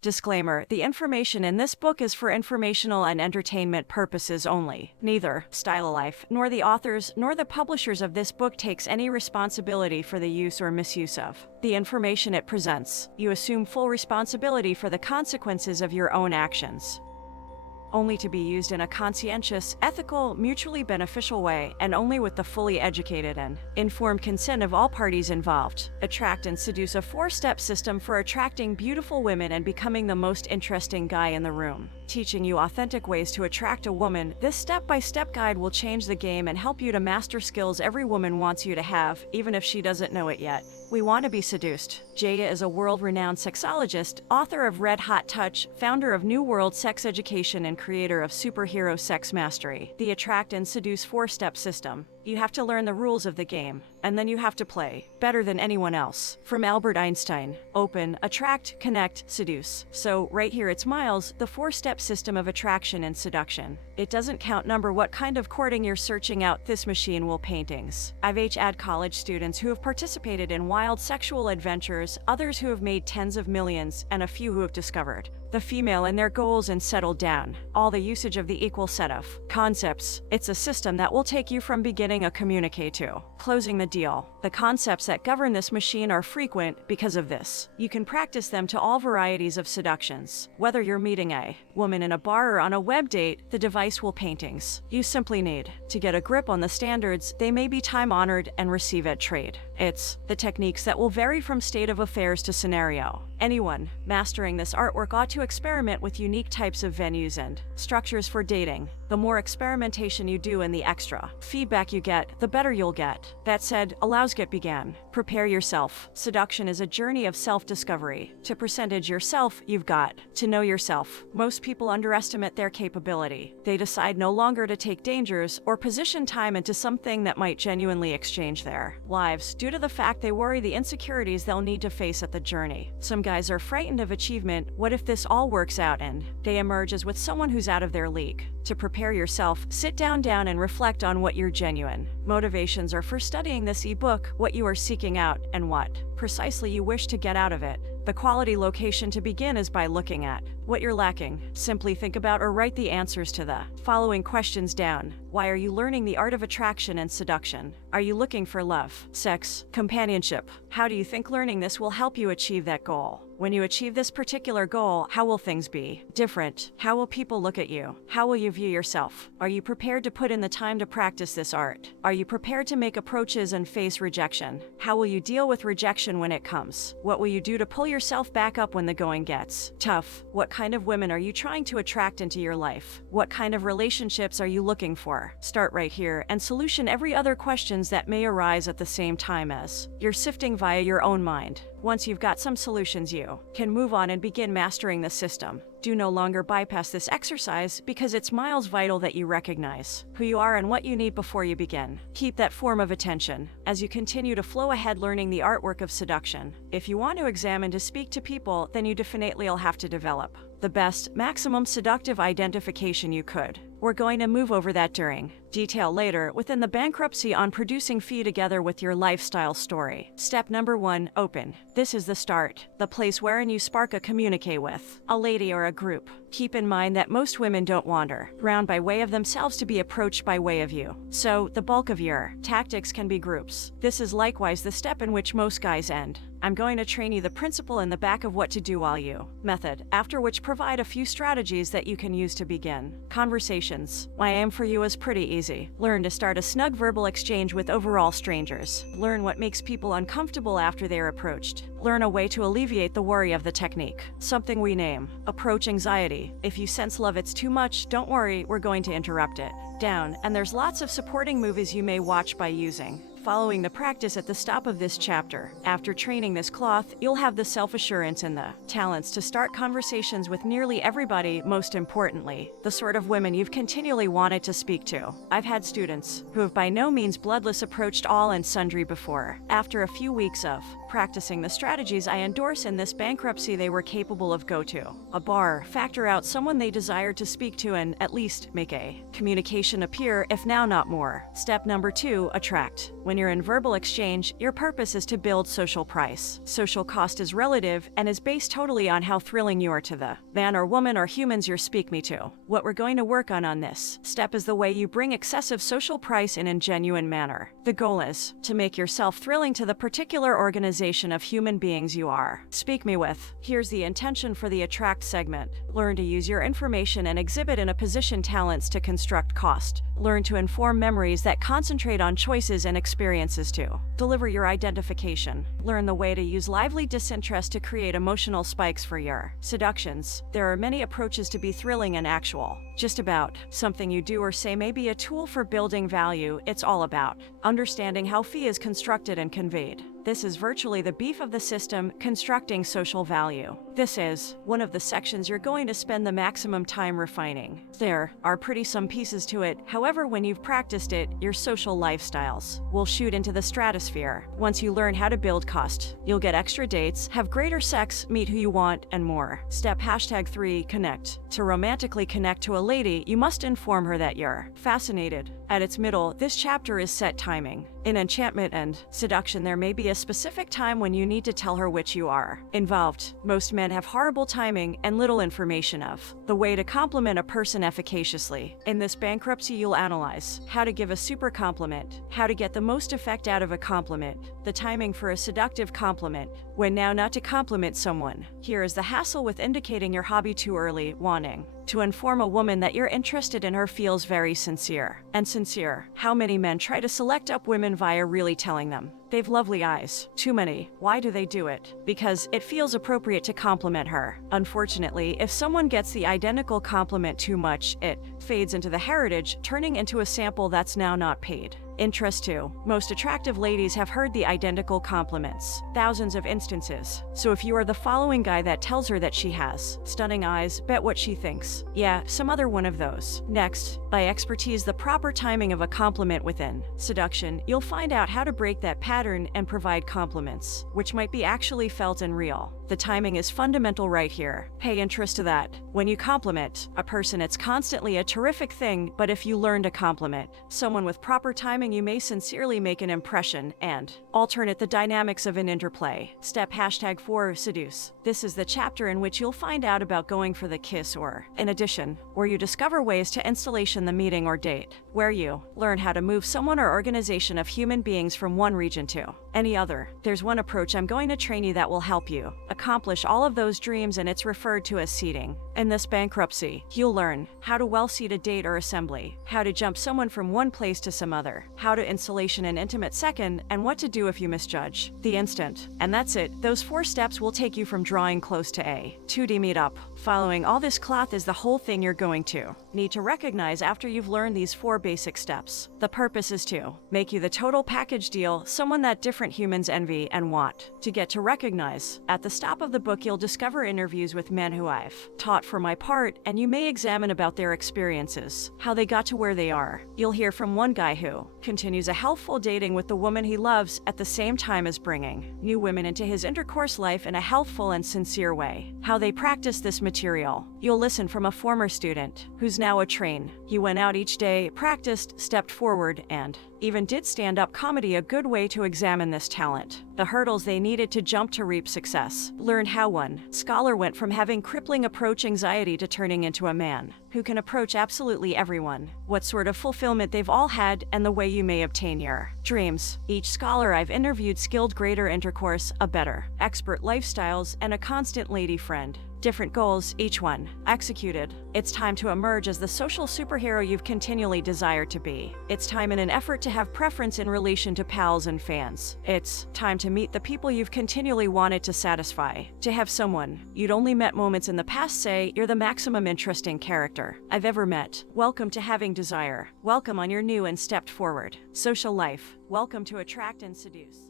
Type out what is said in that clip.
Disclaimer: the information in this book is for informational and entertainment purposes only. Neither Stylelife, nor the authors, nor the publishers of this book takes any responsibility for the use or misuse of the information it presents. You assume full responsibility for the consequences of your own actions. Only to be used in a conscientious, ethical, mutually beneficial way, and only with the fully educated and informed consent of all parties involved. Attract and Seduce, a 4-step system for attracting beautiful women and becoming the most interesting guy in the room. Teaching you authentic ways to attract a woman, this step-by-step guide will change the game and help you to master skills every woman wants you to have, even if she doesn't know it yet. We want to be seduced. Jada is a world-renowned sexologist, author of Red Hot Touch, founder of New World Sex Education, and creator of Superhero Sex Mastery, the Attract and Seduce 4-step system. You have to learn the rules of the game, and then you have to play better than anyone else. From Albert Einstein: open, attract, connect, seduce. So right here it's Miles, the 4-step system of attraction and seduction. It doesn't count number what kind of courting you're searching out, this machine will paintings. I've had college students who have participated in wild sexual adventures, others who have made tens of millions, and a few who have discovered the female and their goals and settled down. All the usage of the equal set of concepts. It's a system that will take you from beginning a communique to closing the deal. The concepts that govern this machine are frequent because of this. You can practice them to all varieties of seductions. Whether you're meeting a woman in a bar or on a web date, the device will paintings. You simply need to get a grip on the standards. They may be time-honored and receive at trade. It's the techniques that will vary from state of affairs to scenario. Anyone mastering this artwork ought to experiment with unique types of venues and structures for dating. The more experimentation you do and the extra feedback you get, the better you'll get. That said, allows get began. Prepare yourself. Seduction is a journey of self-discovery. To percentage yourself, you've got to know yourself. Most people underestimate their capability. They decide no longer to take dangers or position time into something that might genuinely exchange their lives due to the fact they worry the insecurities they'll need to face at the journey. Some guys are frightened of achievement. What if this all works out and they emerge as with someone who's out of their league? To prepare yourself, sit down and reflect on what your genuine motivations are for studying this ebook, what you are seeking out, and what precisely you wish to get out of it. The quality location to begin is by looking at what you're lacking. Simply think about or write the answers to the following questions down. Why are you learning the art of attraction and seduction? Are you looking for love, sex, companionship? How do you think learning this will help you achieve that goal? When you achieve this particular goal, how will things be different? How will people look at you? How will you view yourself? Are you prepared to put in the time to practice this art? Are you prepared to make approaches and face rejection? How will you deal with rejection when it comes? What will you do to pull yourself back up when the going gets tough? What kind of women are you trying to attract into your life? What kind of relationships are you looking for? Start right here and solution every other questions that may arise at the same time as you're sifting via your own mind. Once you've got some solutions, you can move on and begin mastering the system. Do no longer bypass this exercise because it's miles vital that you recognize who you are and what you need before you begin. Keep that form of attention as you continue to flow ahead learning the artwork of seduction. If you want to examine to speak to people, then you definitely will have to develop the best, maximum seductive identification you could. We're going to move over that during detail later within the bankruptcy on producing fee together with your lifestyle story. Step number 1, open. This is the start, the place wherein you spark a communique with a lady or a group. Keep in mind that most women don't wander around by way of themselves to be approached by way of you. So the bulk of your tactics can be groups. This is likewise the step in which most guys end. I'm going to train you the principle in the back of what to do while you method, after which provide a few strategies that you can use to begin conversations. My aim for you is pretty easy. Learn to start a snug verbal exchange with overall strangers. Learn what makes people uncomfortable after they're approached. Learn a way to alleviate the worry of the technique, something we name approach anxiety. If you sense love it's too much, don't worry, we're going to interrupt it down, and there's lots of supporting movies you may watch by using following the practice at the stop of this chapter. After training this cloth, you'll have the self-assurance and the talents to start conversations with nearly everybody, most importantly, the sort of women you've continually wanted to speak to. I've had students who have by no means bloodless approached all and sundry before. After a few weeks of Practicing the strategies I endorse in this bankruptcy they were capable of. Go to a bar, factor out someone they desired to speak to, and at least make a communication appear, if now not more. Step number 2, attract. When you're in verbal exchange, your purpose is to build social price. Social cost is relative and is based totally on how thrilling you are to the man or woman or humans you're speak me to. What we're going to work on this step is the way you bring excessive social price in a genuine manner. The goal is to make yourself thrilling to the particular organization of human beings you are speak me with. Here's the intention for the attract segment. Learn to use your information and exhibit in a position talents to construct cost. Learn to inform memories that concentrate on choices and experiences to deliver your identification. Learn the way to use lively disinterest to create emotional spikes for your seductions. There are many approaches to be thrilling and actual. Just about something you do or say may be a tool for building value. It's all about understanding how fee is constructed and conveyed. This is virtually the beef of the system, constructing social value. This is one of the sections you're going to spend the maximum time refining. There are pretty some pieces to it. However, when you've practiced it, your social lifestyles will shoot into the stratosphere. Once you learn how to build cost, you'll get extra dates, have greater sex, meet who you want, and more. Step #3, connect. To romantically connect to a lady, you must inform her that you're fascinated. At its middle, this chapter is set timing. In enchantment and seduction, there may be a specific time when you need to tell her which you are involved. Most men have horrible timing and little information of the way to compliment a person efficaciously. In this bankruptcy, you'll analyze how to give a super compliment, how to get the most effect out of a compliment, the timing for a seductive compliment, when now not to compliment someone. Here is the hassle with indicating your hobby too early. Wanting to inform a woman that you're interested in her feels very sincere. And sincere. How many men try to select up women via really telling them they've lovely eyes? Too many. Why do they do it? Because it feels appropriate to compliment her. Unfortunately, if someone gets the identical compliment too much, it fades into the heritage, turning into a sample that's now not paid. Interest too. Most attractive ladies have heard the identical compliments. Thousands of instances. So if you are the following guy that tells her that she has stunning eyes, bet what she thinks. Yeah, some other one of those. Next, by expertise, the proper timing of a compliment within seduction, you'll find out how to break that pattern and provide compliments, which might be actually felt and real. The timing is fundamental right here. Pay interest to that. When you compliment a person, it's constantly a terrific thing, but if you learn to compliment someone with proper timing, you may sincerely make an impression and alternate the dynamics of an interplay. Step #4, seduce. This is the chapter in which you'll find out about going for the kiss or, in addition, where you discover ways to installation the meeting or date, where you learn how to move someone or organization of human beings from one region to any other. There's one approach I'm going to train you that will help you accomplish all of those dreams, and it's referred to as seating. In this bankruptcy, you'll learn how to well seat a date or assembly, how to jump someone from one place to some other, how to installation an intimate second, and what to do if you misjudge the instant. And that's it. Those 4 steps will take you from drawing close to a 2D meetup. Following all this cloth is the whole thing you're going to need to recognize after you've learned these 4 basic steps. The purpose is to make you the total package deal, someone that different humans envy and want to get to recognize. At the stop of the book, you'll discover interviews with men who I've taught for my part, and you may examine about their experiences, how they got to where they are. You'll hear from one guy who continues a healthful dating with the woman he loves at the same time as bringing new women into his intercourse life in a healthful and sincere way. How they practice this material. You'll listen from a former student who's now a train. He went out each day, practiced, stepped forward, and even did stand-up comedy, a good way to examine this talent. The hurdles they needed to jump to reap success. Learn how one scholar went from having crippling approach anxiety to turning into a man who can approach absolutely everyone. What sort of fulfillment they've all had, and the way you may obtain your dreams. Each scholar I've interviewed skilled greater intercourse, a better expert lifestyles, and a constant lady friend. Different goals, each one executed. It's time to emerge as the social superhero you've continually desired to be. It's time in an effort to have preference in relation to pals and fans. It's time to meet the people you've continually wanted to satisfy. To have someone you'd only met moments in the past say, you're the maximum interesting character I've ever met. Welcome to having desire. Welcome on your new and stepped forward social life. Welcome to attract and seduce.